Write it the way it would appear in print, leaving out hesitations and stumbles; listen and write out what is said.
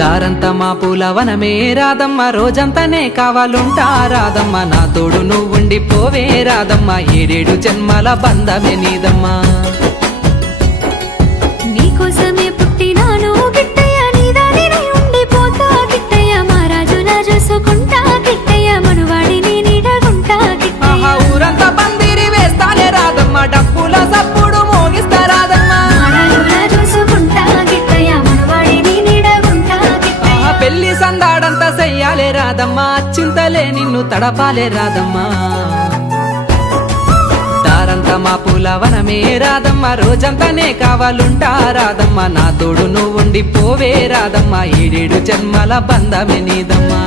దారంతా మా పూలవనమే రాదమ్మ, రోజంతానే కావాలుంటా రాదమ్మ, నా తోడు నువ్వుండి పోవే రాదమ్మ, 7 జన్మల బంధమే నీదమ్మా. నీకోసమే పుట్టినాను గిట్టయ్య, నీదానినే ఉండిపోతా గిట్టయ్య, మా రాజులా చూసుకుంటా గిట్టయ్య, మనువాడిని నీడగుంటా గిట్టయ్య. ఊరంతా పందిరి వేస్తానే రాదమ్మ, డప్పుల సప్పుడు మోగిస్తా రాదమ్మ, పెళ్లి సందాడంతా చెయ్యాలే రాదమ్మా, చింతలే నిన్ను తడపాలే రాదమ్మా. దారంతా మా పూలవనమే రాదమ్మ, రోజంతానే కావాలుంటా రాదమ్మ, నా తోడు నువ్వుండి పోవే రాదమ్మ, 7 జన్మల బంధమే నీదమ్మా.